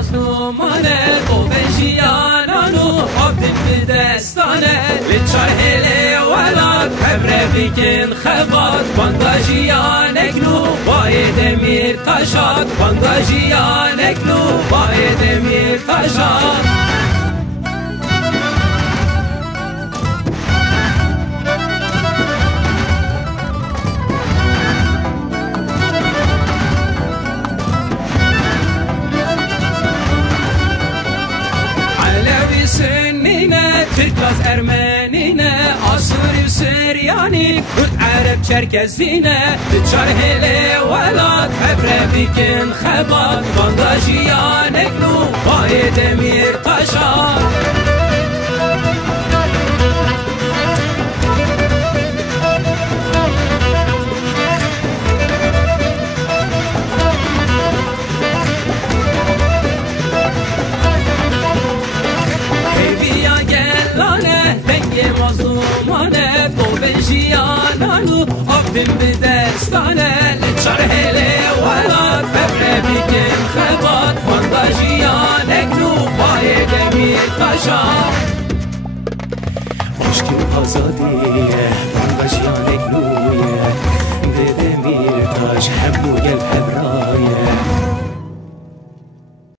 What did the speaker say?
مظلومانه و بجیانانو آبدیم به دستانه لچار هلی ولاد قبره بگین خباد باندا جیانک نو باید میر تاشاد باندا جیانک نو باید میر تاشاد Türkaz Ermenine, Asuri Süryani, Kürt Arap Çerkezine, Çar hele velat, Hebre bikin xebat, Banda jiyanek nu, Baye demir taşar. مظلومانه تو بجیانانو آبدیم به دستانه لچار هلی ولاد ببره بیگیم خبات باندا جیانک نو باید میر تاشا عشق آزادی